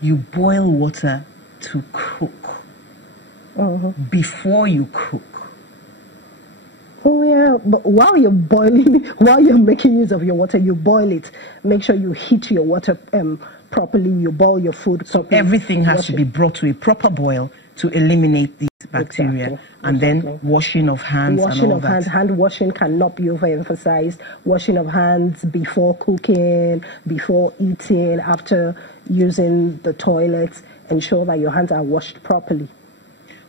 you boil water to cook before you cook. Oh yeah, but while you're boiling, while you're making use of your water, you boil it. Make sure you heat your water properly. You boil your food properly. So everything has to be brought to a proper boil to eliminate these bacteria. And then washing of hands and all that. Hand washing cannot be overemphasized. Washing of hands before cooking, before eating, after using the toilets. Ensure that your hands are washed properly.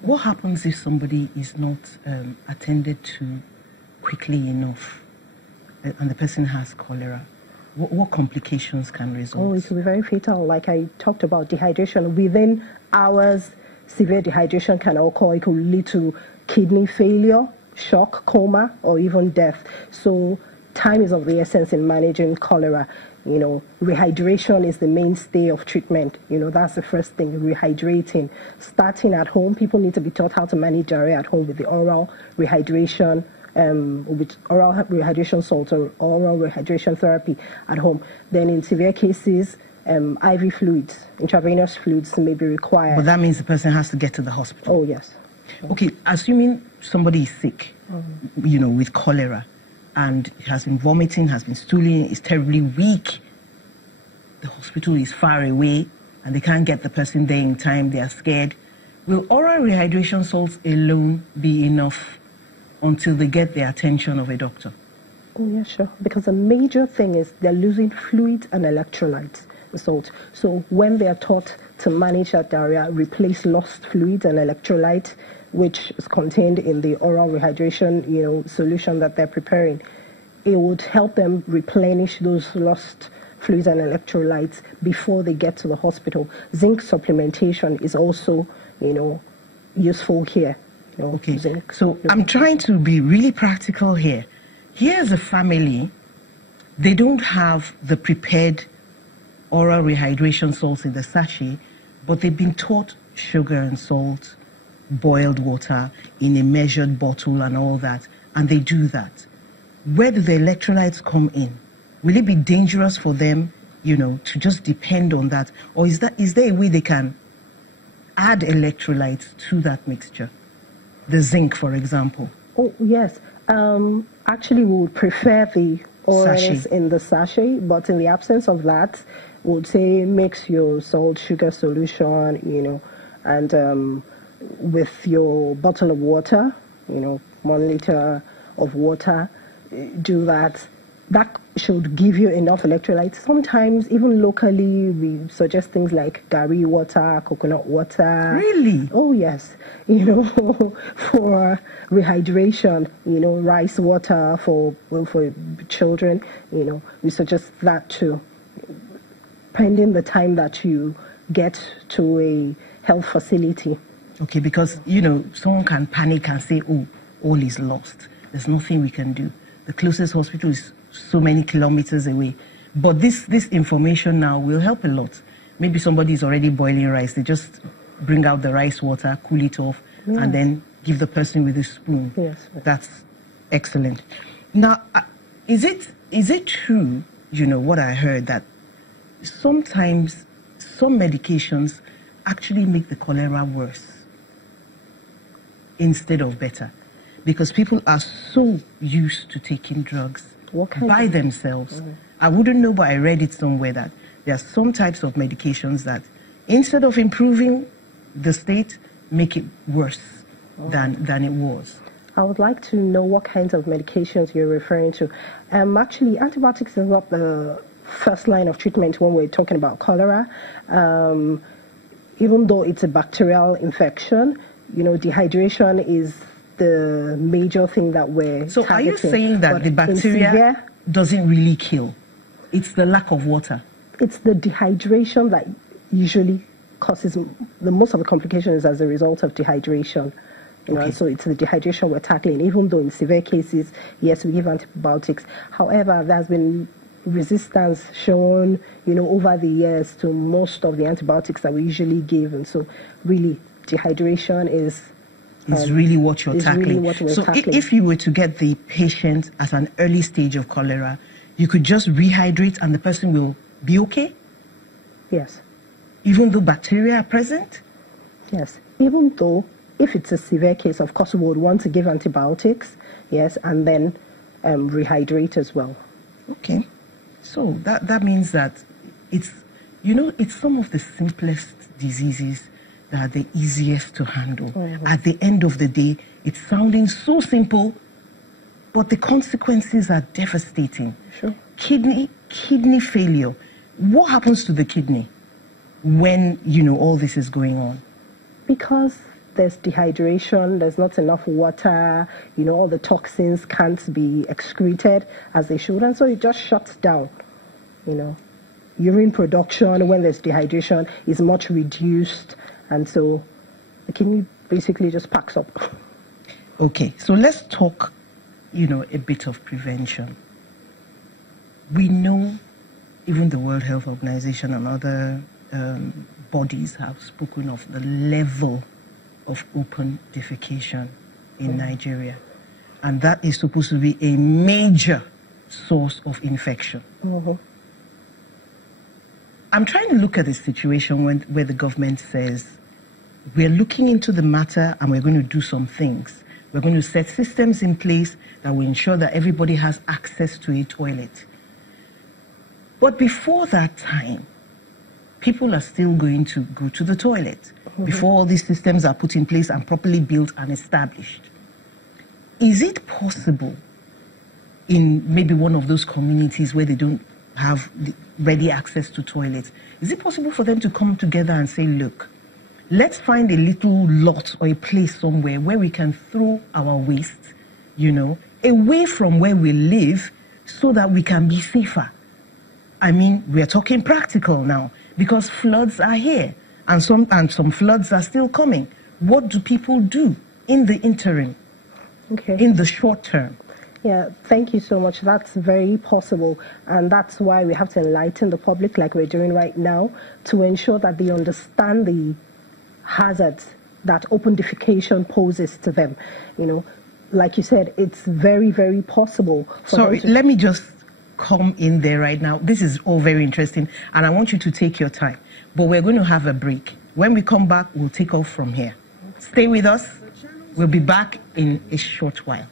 What happens if somebody is not attended to quickly enough and the person has cholera? What complications can result? Oh, it can be very fatal. Like I talked about dehydration. Within hours, severe dehydration can occur. It could lead to kidney failure, shock, coma, or even death. So time is of the essence in managing cholera. You know, rehydration is the mainstay of treatment. You know, that's the first thing, rehydrating. Starting at home, people need to be taught how to manage diarrhea at home with the oral rehydration, with oral rehydration salts or oral rehydration therapy at home. Then in severe cases, IV fluids, intravenous fluids may be required. But that means the person has to get to the hospital? Oh, yes. Okay, assuming somebody is sick, you know, with cholera, and has been vomiting, has been stooling, is terribly weak, the hospital is far away, and they can't get the person there in time, they are scared. Will oral rehydration salts alone be enough until they get the attention of a doctor? Oh, yeah, sure. Because the major thing is they're losing fluids and electrolytes, the salt. So when they are taught to manage that diarrhea, replace lost fluids and electrolytes, which is contained in the oral rehydration, you know, solution that they're preparing, it would help them replenish those lost fluids and electrolytes before they get to the hospital. Zinc supplementation is also, you know, useful here. You know, okay, zinc. So I'm trying to be really practical here. Here's a family, they don't have the prepared oral rehydration salts in the sachet, but they've been taught sugar and salt, boiled water in a measured bottle and all that, and they do that. Where do the electrolytes come in? Will it be dangerous for them, you know, to just depend on that? Or is there a way they can add electrolytes to that mixture? The zinc, for example. Oh, yes. Actually, we would prefer the orals in the sachet, but in the absence of that, we would say mix your salt sugar solution, you know, and with your bottle of water, you know, 1 liter of water, do that. That should give you enough electrolytes. Sometimes, even locally, we suggest things like gari water, coconut water. Really? Oh, yes. You know, for rehydration, you know, rice water for children, you know, we suggest that too, pending the time that you get to a health facility. Okay, because, you know, someone can panic and say, oh, all is lost. There's nothing we can do. The closest hospital is so many kilometers away. But this information now will help a lot. Maybe somebody is already boiling rice. They just bring out the rice water, cool it off, and then give the person with a spoon. Yes. That's excellent. Now, is it true, you know, what I heard, that sometimes some medications actually make the cholera worse instead of better? Because people are so used to taking drugs by themselves. I wouldn't know, but I read it somewhere that there are some types of medications that, instead of improving the state, make it worse than it was. I would like to know what kinds of medications you're referring to. Actually, antibiotics is not the first line of treatment when we're talking about cholera. Even though it's a bacterial infection, you know, dehydration is the major thing that we're targeting. Are you saying that the bacteria doesn't really kill? It's the lack of water? It's the dehydration that usually causes the most of the complications as a result of dehydration. You know, so it's the dehydration we're tackling, even though in severe cases, yes, we give antibiotics. However, there's been resistance shown, you know, over the years to most of the antibiotics that we usually give. And so really, dehydration is really what you're tackling. Really so if you were to get the patient at an early stage of cholera, you could just rehydrate and the person will be okay? Yes. even though bacteria are present? Yes, even though if it's a severe case, of course, we would want to give antibiotics, yes, and then rehydrate as well. Okay. So that means that it's, it's some of the simplest diseases that are the easiest to handle. Mm-hmm. At the end of the day, it's sounding so simple, but the consequences are devastating. Sure. Kidney failure. What happens to the kidney when, all this is going on? Because there's dehydration, there's not enough water, all the toxins can't be excreted as they should, and so it just shuts down. Urine production when there's dehydration is much reduced, and so the kidney basically just packs up. Okay, so let's talk, a bit of prevention. We know even the World Health Organization and other bodies have spoken of the level of open defecation in Nigeria. And that is supposed to be a major source of infection. Mm-hmm. I'm trying to look at the situation where the government says, we're looking into the matter and we're going to do some things. We're going to set systems in place that will ensure that everybody has access to a toilet. But before that time, people are still going to go to the toilet. Mm-hmm. Before all these systems are put in place and properly built and established. Is it possible in maybe one of those communities where they don't have ready access to toilets, is it possible for them to come together and say, look, let's find a little lot or a place somewhere where we can throw our waste, away from where we live so that we can be safer? I mean, we're talking practical now because floods are here and some floods are still coming. What do people do in the interim, in the short term? Yeah, thank you so much. That's very possible. And that's why we have to enlighten the public like we're doing right now to ensure that they understand the hazards that open defecation poses to them. Like you said, it's very, very possible. Sorry, let me just come in there right now. This is all very interesting, and I want you to take your time. But we're going to have a break. When we come back, we'll take off from here. Stay with us. We'll be back in a short while.